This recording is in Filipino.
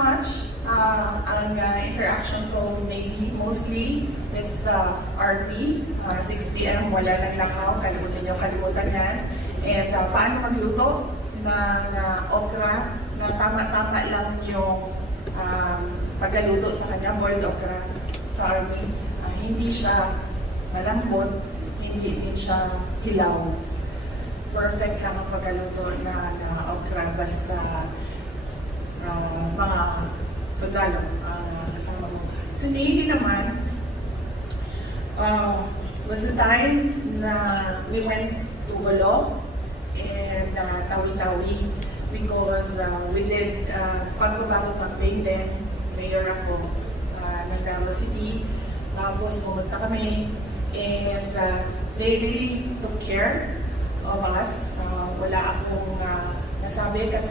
much. Ang interaction ko maybe mostly it's the RP, 6 p.m. wala nang lakaw, kalimutan yan. And paano magluto ng okra na tama-tama lang yung pagkaluto sa kanya, boiled okra sa army. Hindi siya malambot, hindi din siya hilaw. Perfect lang ang pagkaluto na okra, basta mga sundalo kasama mo. Sa Navy naman, was the time na we went to Holo and Tawi-Tawi because we did pagbabago campaign din, mayor ako ng Davao City. Tapos pumunta kami and they really took care of us. Wala akong nasabi kasi